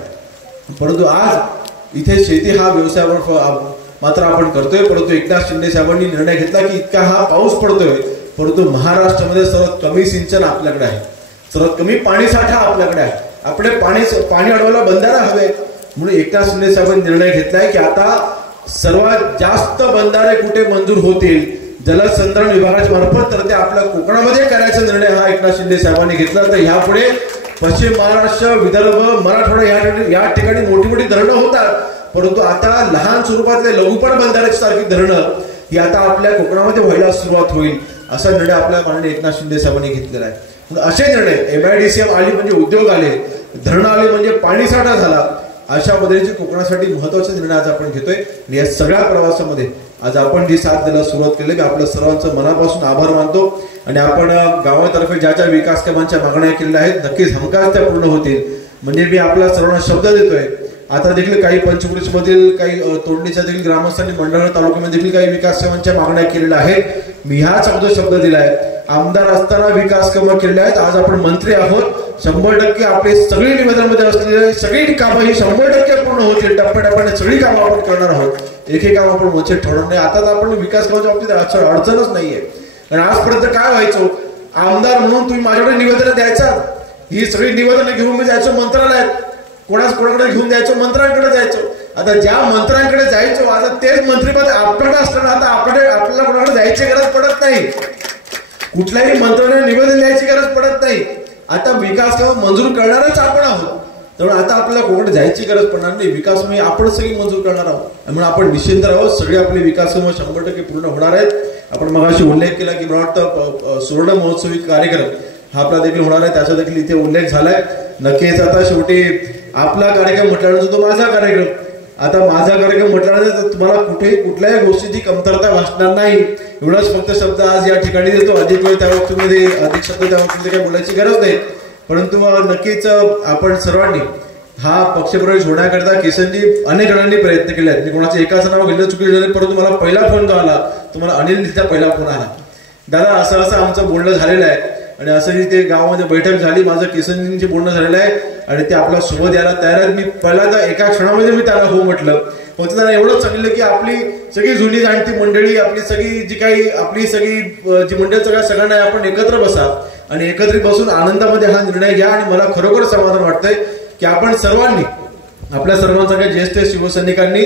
परंतु आज इथे शेती हा व्यवसायावर मात्र आपण करतोय. परंतु एकनाथ शिंदे साहेबांनी निर्णय घेतला की इतका हा पाऊस पडतोय, परंतु महाराष्ट्रामध्ये सर्वात कमी सिंचन आपल्याकडे आहे, सर्वात कमी पाणी साठा आपल्याकडे आहे. आपले पाणी अडवायला बंधारा हवे. म्हणून एकनाथ शिंदे साहेबांनी निर्णय घेतलाय की आता सर्वात जास्त बंधारे कुठे मंजूर होतील जलसंधारण विभागाच्या मार्फत, तर ते आपल्या कोकणामध्ये करायचा निर्णय हा एकनाथ शिंदे साहेबांनी घेतला. तर यापुढे पश्चिम महाराष्ट्र, विदर्भ, मराठवाडा या ठिकाणी मोठी मोठी धरणं होतात, परंतु आता लहान स्वरूपातले लघुपट बंधाऱ्याची सारखी धरणं ही आता आपल्या कोकणामध्ये व्हायला सुरुवात होईल, असा निर्णय आपल्या माननीय एकनाथ शिंदे साहेबांनी घेतलेला आहे. असे निर्णय MIDC आली म्हणजे उद्योग आले, धरणं आले म्हणजे पाणीसाठा झाला, अशा पद्धतीचे कोकणासाठी महत्वाचे निर्णय आज आपण घेतोय. या सगळ्या प्रवासामध्ये आज आपण जी साथ द्यायला सुरुवात केली की आपल्या सर्वांचं मनापासून आभार मानतो आणि आपण गावातर्फे ज्या ज्या विकास कामांच्या मागण्या केलेल्या आहेत नक्कीच हमखास त्या पूर्ण होतील. म्हणजे मी आपल्या सर्वांना शब्द देतोय. आता देखील काही पंचक्रोश मधील काही तोडणीच्या देखील ग्रामस्थांनी मंडणगड तालुक्यामध्ये देखील काही विकास कामांच्या मागण्या केलेल्या आहेत. मी ह्याच अगोदर शब्द दिलाय, आमदार असताना विकास कामं केलेले आहेत, आज आपण मंत्री आहोत, 100% आपले सगळी निवेदनामध्ये असलेले सगळी कामं ही 100% पूर्ण होतील. टप्प्याटप्प्याने सगळी कामं आपण करणार आहोत. एकही काम आपण वंचित ठेवणार नाही. आता तर आपण विकास कामाच्या बाबतीत अडचणच नाहीये. आणि आजपर्यंत काय व्हायचो, आमदार म्हणून तुम्ही माझ्याकडे निवेदन द्यायचा, ही सगळी निवेदनं घेऊन मी जायचो मंत्रालयात, कोणाकडे घेऊन जायचो, मंत्र्यांकडे जायचो. आता ज्या मंत्र्यांकडे जायचो आता तेच मंत्रीपद आपल्याकडे असताना आता आपल्याला कोणाकडे जायची गरज पडत नाही, कुठल्याही मंत्र्यांना निवेदन द्यायची गरज पडत नाही. आता विकास कामं मंजूर करणारच आपण आहोत, त्यामुळे आता आपल्याला कोणाकडे जायची गरज पडणार नाही. विकास कामं आपण सगळी मंजूर करणार आहोत. त्यामुळे आपण निश्चिंत राहू. सगळी आपली विकास कामं 100% पूर्ण होणार आहेत. आपण मगाशी उल्लेख केला की मला वाटतं सुवर्ण महोत्सवी कार्यक्रम हा आपला देखील होणार आहे, त्याचा देखील इथे उल्लेख झालाय. नक्कीच आता शेवटी आपला कार्यक्रम म्हटल्यानंतर तो माझा कार्यक्रम आता माझा कार्यक्रम म्हटल्यानंतर तुम्हाला कुठल्याही गोष्टीची कमतरता भासणार नाही. एवढाच फक्त शब्द आज या ठिकाणी देतो. अधिक वेळ त्या बाबतीमध्ये अधिक शब्द त्या बाबतीमध्ये काही बोलायची गरज नाही. परंतु नक्कीच आपण सर्वांनी हा पक्षप्रवेश होण्याकरता किसनजी अनेक जणांनी प्रयत्न केले आहेत. मी कोणाचं एकाचं नाव घेतलं चुकीचं झालं, परंतु मला पहिला फोन जो आला तुम्हाला अनिल तिथला पहिला फोन आला, दादा असं असं आमचं बोलणं झालेलं आहे आणि असंही ते गावामध्ये बैठक झाली, माझं किसनजींची बोलणं झालेलं आहे आणि ते आपल्या सोबत यायला तयार आहेत. मी पहिल्यांदा एका क्षणामध्ये मी त्याला हो म्हटलं. फक्त त्यांना एवढंच सांगितलं की आपली सगळी जुनी जाणती मंडळी, आपली सगळी जी काही आपली सगळी जी मंडळी सगळ्यांना आपण एकत्र बसा आणि एकत्रित बसून आनंदामध्ये हा निर्णय घ्या. आणि मला खरोखर समाधान वाटतंय की आपण सर्वांनी आपल्या सर्वांसारख्या ज्येष्ठ शिवसैनिकांनी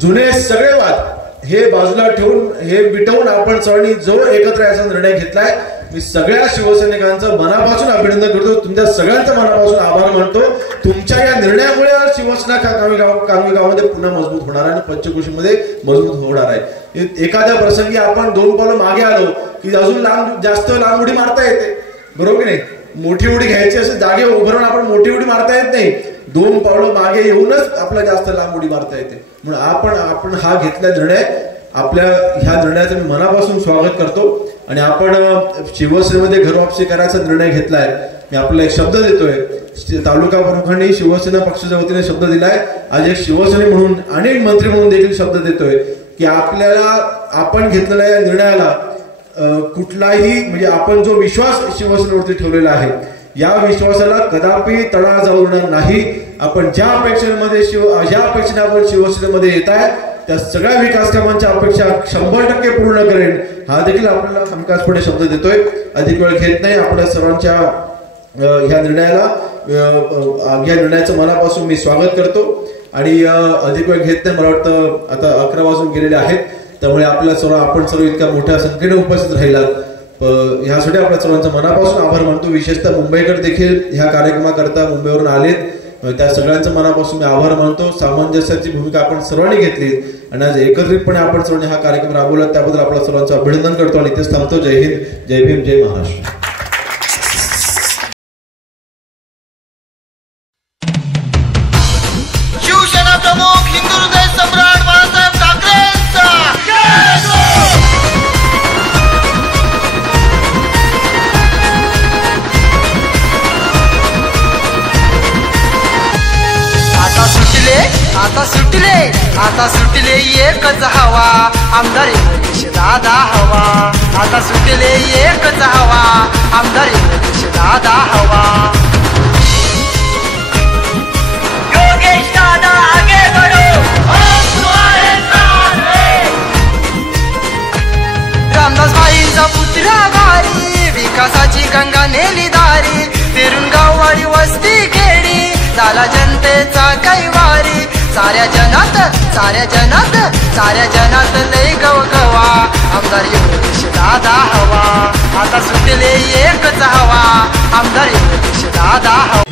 जुने सगळे वाद हे बाजूला ठेवून हे मिटवून आपण सर्वांनी जो एकत्र याचा निर्णय घेतलाय. मी सगळ्या शिवसैनिकांचं मनापासून अभिनंदन करतो. तुमच्या सगळ्यांचं मनापासून आभार मानतो. तुमच्या या निर्णयामुळे शिवसेना कांगवी गावामध्ये पुन्हा मजबूत होणार आहे आणि पंचक्रोशीमध्ये मजबूत होणार आहे. एखाद्या प्रसंगी आपण 2 पावलं मागे आलो की अजून जास्त लांब उडी मारता येते, बरोबर की नाही? मोठी उडी घ्यायची असेल जागे उभं राहून आपण मोठी उडी मारता येत नाही. 2 पावलं मागे येऊनच आपल्याला जास्त लांब उडी मारता येते. म्हणून आपण हा घेतला निर्णय, आपल्या ह्या निर्णयाचं मी मनापासून स्वागत करतो. आणि आपण शिवसेनेमध्ये घरवापसी करायचा निर्णय घेतलाय. मी आपल्याला एक शब्द देतोय, तालुका प्रमुखांनी शिवसेना पक्षाच्या वतीने शब्द दिलाय. आज एक शिवसेने म्हणून अनेक मंत्री म्हणून देखील शब्द देतोय की आपल्याला आपण घेतलेल्या या निर्णयाला कुठलाही म्हणजे आपण जो विश्वास शिवसेनेवरती ठेवलेला आहे या विश्वासाला कदापि तडा जाऊ देणार नाही. आपण ज्या अपेक्षेने आपण शिवसेनेमध्ये येत आहे त्या सगळ्या विकास कामांच्या अपेक्षा 100% पूर्ण करेन हा देखील आपल्याला हमखासपणे शब्द देतोय. अधिक वेळ घेत नाही. आपल्या सर्वांच्या ह्या निर्णयाचं मनापासून मी स्वागत करतो आणि अधिक वेळ घेत नाही. मला वाटतं आता 11 वाजून गेलेले आहेत, त्यामुळे आपण सर्व इतक्या मोठ्या संख्येने उपस्थित राहिलात ह्यासाठी आपल्या सर्वांचा मनापासून आभार मानतो. विशेषतः मुंबईकर देखील ह्या कार्यक्रमाकरता मुंबईवरून आलेत, त्या सगळ्यांचा मनापासून मी आभार मानतो. सामंजस्याची भूमिका आपण सर्वांनी घेतली आणि आज एकत्रितपणे आपण सर्वांनी हा कार्यक्रम राबवला त्याबद्दल आपल्या सर्वांचं अभिनंदन करतो आणि इथेच थांबतो. जय हिंद, जय भीम, जय महाराष्ट्र. शिवसेना प्रमुख हिंदू हृदय सम्राट बाळासाहेब ठाकरेंचा आता सुटले एकच हवा आमदार योगेश दादा हवा. आता सुटले एकच हवा आमदार योगेश दादा हवा. योगेश दादा आगे बढ़ो, हम तुम्हारे साथ हैं. रामदास भाईंचा पुतळा गारी विकासाची गंगा नेली दारी. फिरून गाववाडी वस्ती खेडी झाला जनतेचा कैवारी. साऱ्या जनात लय गवगवा आमदार योगेश दादा हवा. आता सुटले एकच हवा आमदार योगेश दादा हवा.